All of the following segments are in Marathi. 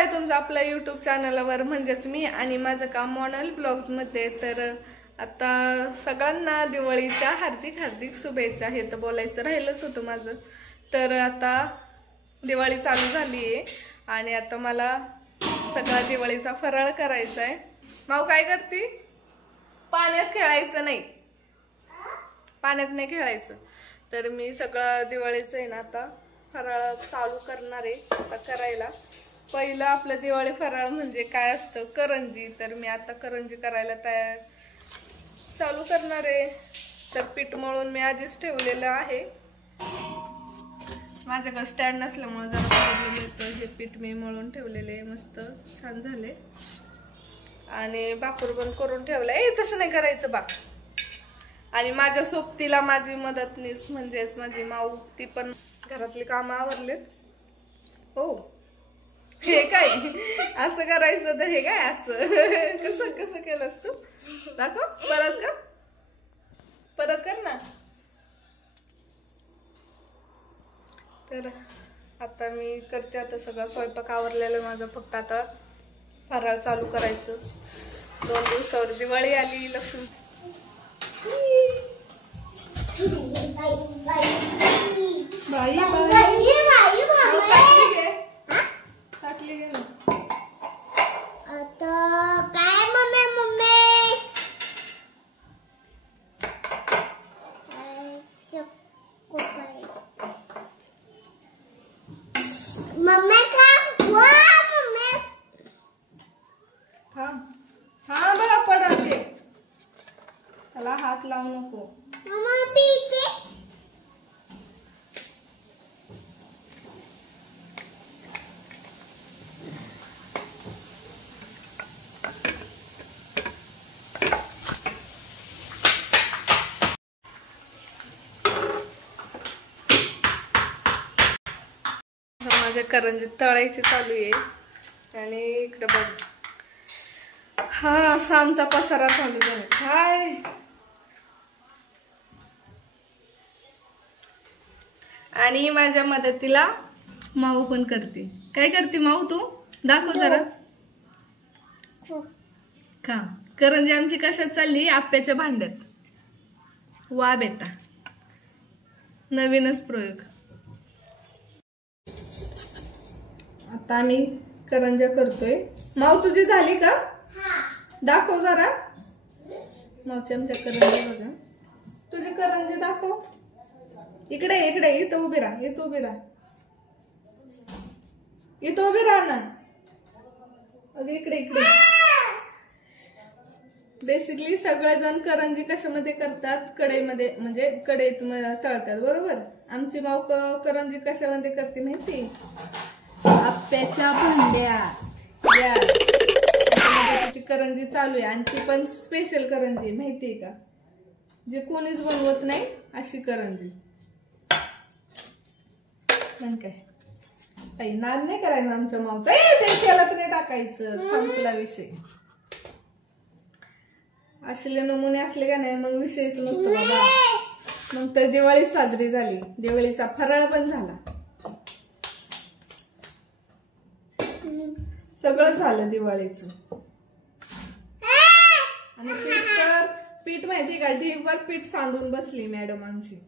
आहे तुमचं आपल्या यूट्यूब चॅनलवर, म्हणजेच मी आणि माझं काम मोनाली ब्लॉग्समध्ये. तर आता सगळ्यांना दिवाळीच्या हार्दिक हार्दिक शुभेच्छा. हे तर बोलायचं राहिलंच होतं माझं. तर आता दिवाळी चालू झाली आहे आणि आता मला सगळा दिवाळीचा फराळ करायचा आहे. माऊ काय करते? पाण्यात खेळायचं नाही, पाण्यात नाही खेळायचं. तर मी सगळं दिवाळीचं आहे ना आता फराळ चालू करणार आहे आता करायला. पहिलं आपलं दिवाळी फराळ म्हणजे काय असतं? करंजी. तर मी आता करंजी करायला चालू करणार आहे. तर पीठ मळून मी आधीच ठेवलेलं आहे. माझ्याकडे स्टँड नसल्यामुळे जरा प्रॉब्लेम येतो. हे पीठ मी मळून ठेवलेले, मस्त छान झाले. आणि भाकरी पण करून ठेवलंय. तसं नाही करायचं बा. आणि माझ्या सोबतीला माझी मदतनीस म्हणजेच माझी माऊ, ती पण घरातली कामं आवरलेत. हो, हे काय असं करायचं? तर हे काय असं कसं कसं केलंस तू? दाखव, परत कर ना. तर आता मी करते. आता सगळा स्वयंपाक आवरलेला माझा, फक्त आता फराळ चालू करायचं. 2 दिवसावर दिवाळी आली. लक्ष्मी बाई टाकली गे आता काय मम्मी मम्मी का मम्मी हा बघा पडते, त्याला हात लावू नको. मम्मा पीते माझ्या करंजी तळायची चालू आहे. आणि इकडे बघ, हा असा आमचा पसारा चालू झाला. काय आणि माझ्या मदतीला माऊ पण करते. काय करते माऊ तू? दाखव जरा. का करंजी आमची कशात चालली? आप्याच्या भांड्यात. वा बेटा, नवीनच प्रयोग. आता आम्ही करंज्या करतोय. माऊ तुझी झाली का? दाखव जरा. मावची आमच्या करंजी बघा. तुझी करंजी दाखव. इकडे इकडे, इथं उभी राहा, इथं उभी राहा, इथं उभी राहा ना. अगं इकडे इकडे. बेसिकली सगळेजण करंजी कशामध्ये करतात? कढईमध्ये, म्हणजे कढईत तळतात, बरोबर. आमची माऊ करंजी कशामध्ये करते माहिती? आप्याच्या भांड्यात. त्याची करंजी चालू आहे. आणि ती पण स्पेशल करंजी, माहितीये का? जे कोणीच बनवत नाही अशी करंजी. मग काय काही नाद नाही करायचं आमच्या मावचा. तेलात नाही टाकायचं, संपला विषय. असले नमुने असले का नाही मग विषयच नसतो बाबा. मग तर दिवाळी साजरी झाली, दिवाळीचा फराळ पण झाला, सगळं झालं दिवाळीचं. आणि पीठ माहिती का? ढीगभर पीठ सांडून बसली मॅडम आमची.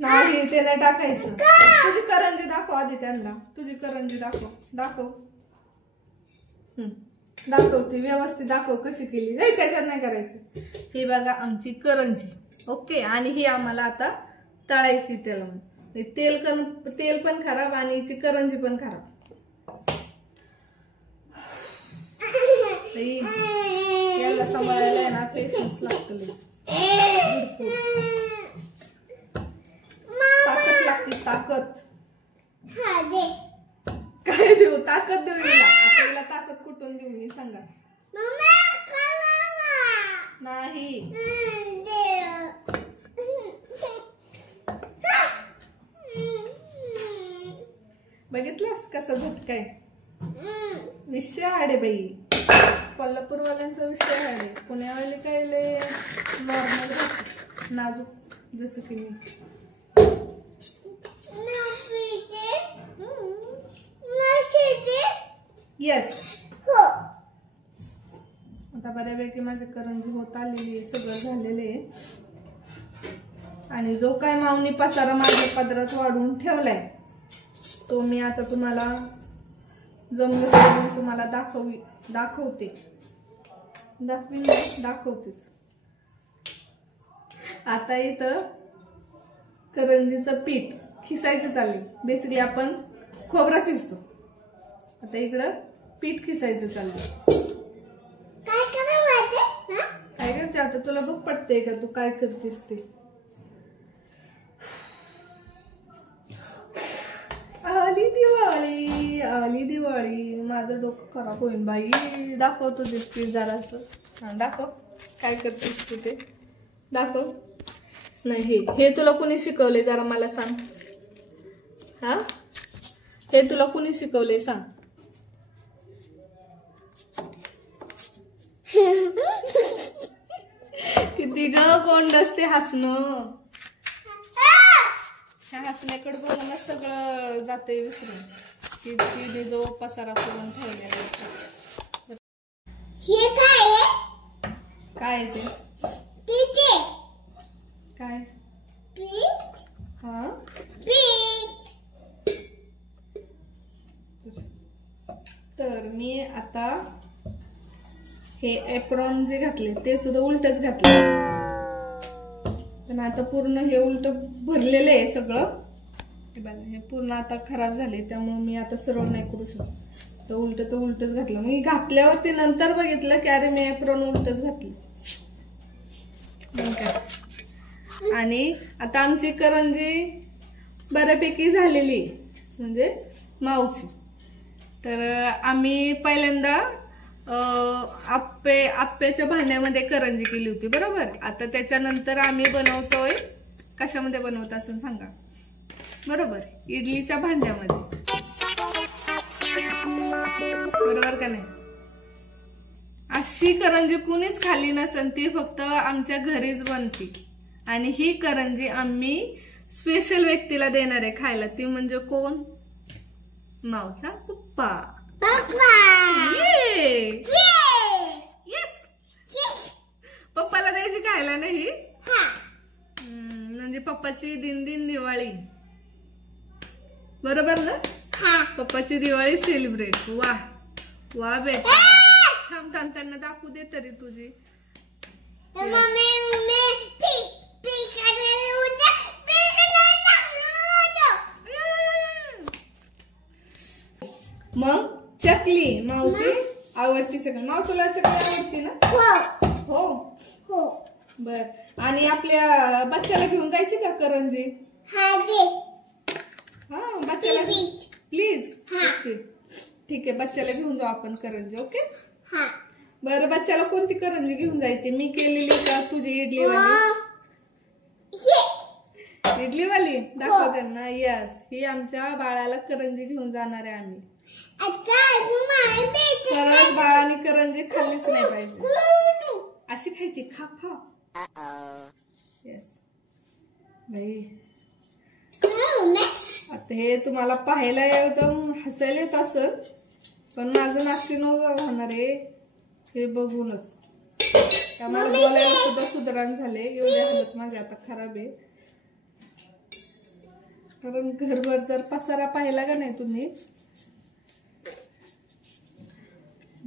नाही ते नाही टाकायचं. तुझी करंजी दाखव आधी त्यांना. तुझी करंजी दाखव, दाखव, दाखव ती व्यवस्थित दाखव कशी केली. नाही त्याच्यात नाही करायचं. ही बघा आमची करंजी. ओके. आणि ही आम्हाला आता तळायची तेलामध्ये. तेल पण खराब आणि हिची करंजी पण खराब. याला सांभाळायला ना पेशन्स लागतं. ताकद लागते, ताकद. काय देऊ? ताकद देऊ हिला. आता हिला ताकद कुठून देऊ मी सांगा? नाही. बघितलंस कसं झटकाय? विषय हाडे बाई. कोल्हापूरवाल्यांचा विषय हाडे. पुण्यावाले काय लय नॉर्मल नाजूक, जसं की मी. येस. हो. आता बऱ्यापैकी माझे करंजी होत आलेली आहे, सगळं झालेले आहे. आणि जो काय माऊनी पसारा माझ्या पदरात वाढून ठेवलाय तो मी आता तुम्हाला जमलं सगळं तुम्हाला दाखवतेच. आता इथं करंजीचं पीठ खिसायचं चाललंय. बेसिकली आपण खोबरा खिसतो, आता इकडं पीठ खिसायचं चाललंय. काय करायचं? काय करते आता, तुला बघ पडते का तू काय करतेस ते. आली दिवाळी. माझं डोकं खराब होईल बाई. दाखवतो पीठ जरासं. दाखव काय करतेस तू ते दाखव. नाही हे तुला कुणी शिकवले जरा मला सांग. हा, हे तुला कुणी शिकवले सांग. किती ग कोण असते हसणं. ह्या हसण्याकडे बघूनच सगळं जाते विसरून. किती जो पसारा करून ठेवलेला. हे काय आहे? काय ते पीठ आहे. काय पीठ. हा पीठ. तर मी आता हे एप्रॉन जे घातले ते सुद्धा उलटच घातले. पण आता पूर्ण हे उलट भरलेलं आहे सगळं. हे बघा हे पूर्ण आता खराब झाले, त्यामुळे मी आता सरळ नाही करू शकत. तो उलटच घातलं. मी घातल्यावरती नंतर बघितलं की अरे मी एप्रॉन उलटच घातलं. आणि आता आमची करंजी बऱ्यापैकी झालेली म्हणजे माऊची. तर आम्ही पहिल्यांदा आप्याच्या भांड्यामध्ये करंजी केली होती बरोबर. आता त्याच्यानंतर आम्ही बनवतोय, कशामध्ये बनवत असं सांगा बरोबर, इडलीच्या भांड्यामध्ये. बरोबर का नाही. अशी करंजी कुणीच खाल्ली नसेल, ती फक्त आमच्या घरीच बनती. आणि ही करंजी आम्ही स्पेशल व्यक्तीला देणार आहे खायला. ती म्हणजे कोण? माऊचा पप्पा. पप्पाला द्यायची खायला नाही. म्हणजे पप्पाची दिन दिवाळी बरोबर ना. पप्पाची दिवाळी सेलिब्रेट. वा वा बेटा. थांब त्यांना दाखवू दे तरी तुझी. मग चकली माऊची आवडती. चकली माऊ तुला चकली आवडती ना. हो बर. आणि आपल्या बच्चाला घेऊन जायची का करंजी. हा बच्चाला प्लीज. ठीक आहे बच्चाला घेऊन जाऊ आपण करंजी. ओके बरं. बच्चाला कोणती करंजी घेऊन जायची? मी केलेली का तुझी इडलीवाली दाखव त्यांना. यस ही आमच्या बाळाला करंजी घेऊन जाणार आहे आम्ही. खरंच बाळाने करंजी खाल्लीच नाही पाहिजे. अशी खायची. खा. यस बाई. आता हे तुम्हाला पाहायला एकदम हसायला येत असं, पण माझं नाकी नव्हतं होणार आहे हे बघूनच. त्यामुळे बोलायला सुद्धा सुधारण झाले. एवढी हालत माझी आता खराब आहे. कारण घरभर जर पसारा पाहिला का नाही तुम्ही.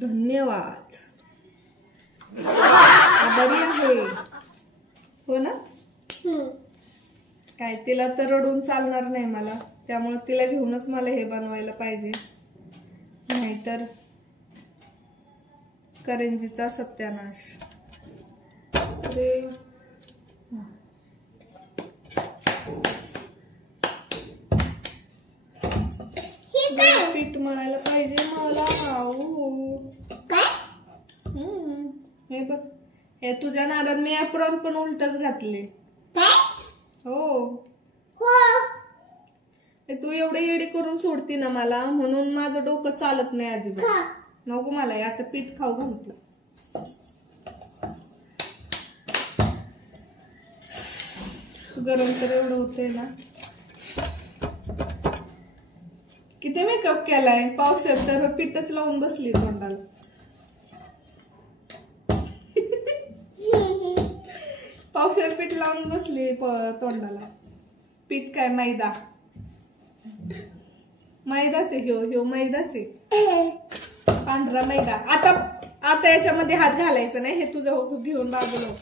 धन्यवाद. आभारी आहे. हो ना. काय तिला तर रडून चालणार नाही मला, त्यामुळे तिला घेऊनच मला हे बनवायला पाहिजे, नाहीतर करंजीचा सत्यानाश. पीठ मळायला पाहिजे मला. हे बघ हे तुझ्या नादात मी एप्रॉन पण उलटच घातले. हो तू एवढं येडी करून सोडती ना मला, म्हणून माझं डोकं चालत नाही अजिबात. नको मला आता पीठ खाऊ घालते. गरम तर एवढं होतंय ना किती मेकअप केलाय पावसात तर पीठच लावून बसली तोंडाला. पावसात पीठ लावून बसली तोंडाला. पीठ काय मैदा मैदाच आहे ह्यो मैदाच आहे पांढरा मैदा. आता याच्यामध्ये हात घालायचा नाही हे तुझं घेऊन बाजूला.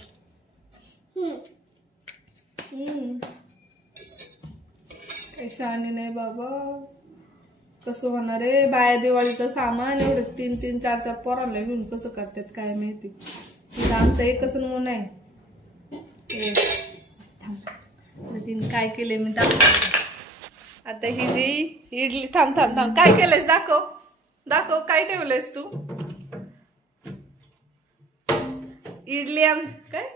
काही शाने नाही बाबा. कसं होणार आहे बाया दिवाळीचं सामान एवढं 3-3, 4-4 पोरांना घेऊन कसं करतात काय माहिती. आमचं एकच नमुना आहे. काय केलंय मी दाखव. आता ही जी इडली थांब काय केलंयस दाखव काय ठेवलंयस तू. इडली काय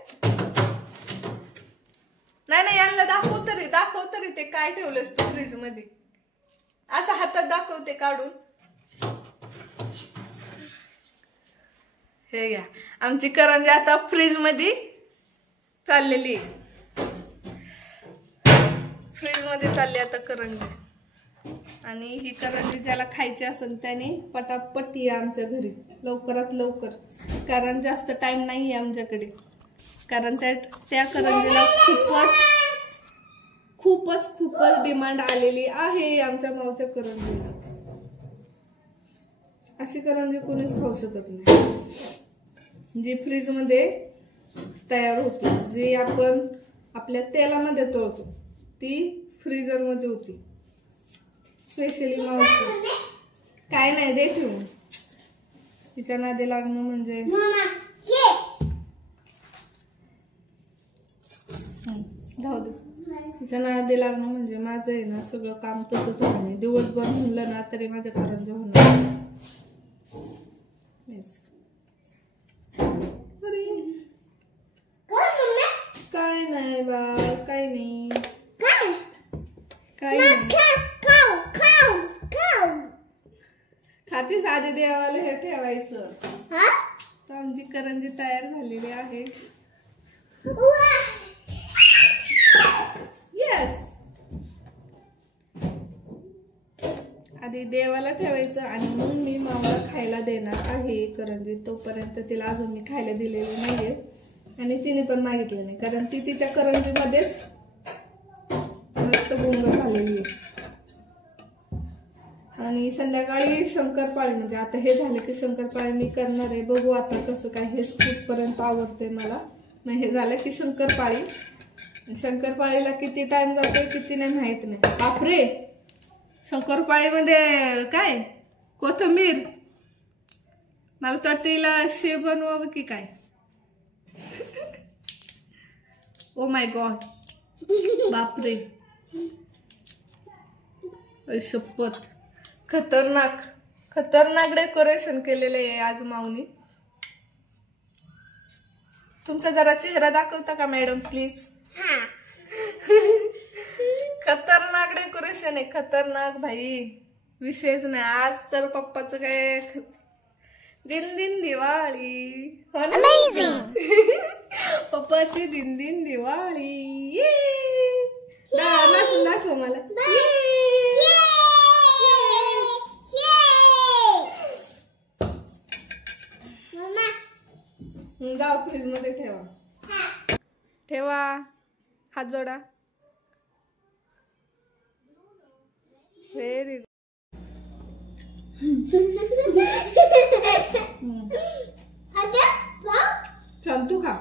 नाही यांना दाखव तरी ते काय ठेवलंयस तू फ्रीज मध्ये. असं हातात दाखवते काढून. हे घ्या आमची करंजी आता फ्रीज मध्ये चाललेली. फ्रीज मध्ये चालली आता करंजी. आणि ही करंजी ज्याला खायची असेल त्याने पटापट या आमच्या घरी लवकरात लवकर. कारण जास्त टाइम नाही आहे आमच्याकडे. कारण त्या करंजीला खूपच डिमांड आलेली आहे आमच्या मावच्या करंजीला. अशी करंजी कोणीच खाऊ शकत नाही जी फ्रीज मध्ये तयार होती. जी आपण आपल्या तेलामध्ये तळतो ती फ्रीजर मध्ये होती. स्पेशली मावची काय नाही दे ठेवून. तिच्या नादी लागणं म्हणजे राहू दे. तिच्या नादी लागणं म्हणजे माझं आहे ना सगळं काम तसंच होणार. दिवसभर म्हणलं ना तरी माझ्या करंज्या होणार. काय नाही बाळ काय नाही खातीच आधी देवाला हे ठेवायचं. आमची करंजी तयार झालेली आहे. येस आधी देवाला ठेवायचं आणि मग मी मामाला खायला देणार आहे करंजी. तोपर्यंत तिला अजून मी खायला दिलेली नाहीये आणि तिने पण मागितलं नाही कारण ती तिच्या करंजीमध्येच मस्त गुंग झालेली आहे. आणि संध्याकाळी शंकरपाळी म्हणजे आता हे झाले की शंकरपाळी मी करणार आहे. बघू आता कसं काय. हेच कुठपर्यंत आवडते मला. नाही हे झालं की शंकरपाळी. शंकरपाळीला किती टाइम जातोय किती नाही माहित नाही. बापरे शंकरपाळीमध्ये काय कोथिंबीर. मला तर तिला शेव बनवावं की काय. ओ माय गॉड बापरे शपथ. खतरनाक डेकोरेशन केलेलं आहे आज माऊनी. तुमचा जरा चेहरा दाखवता का मॅडम प्लीज. खतरनाक डेकोरेशन आहे खतरनाक भाई. विशेष नाही आज तर पप्पाचं काय दिन दिवाळी. पप्पाची दिन दिवाळी. नाचून दाखव मला. जाऊ फ्रीज मध्ये ठेवा हात जोडा. Very good. तू खा.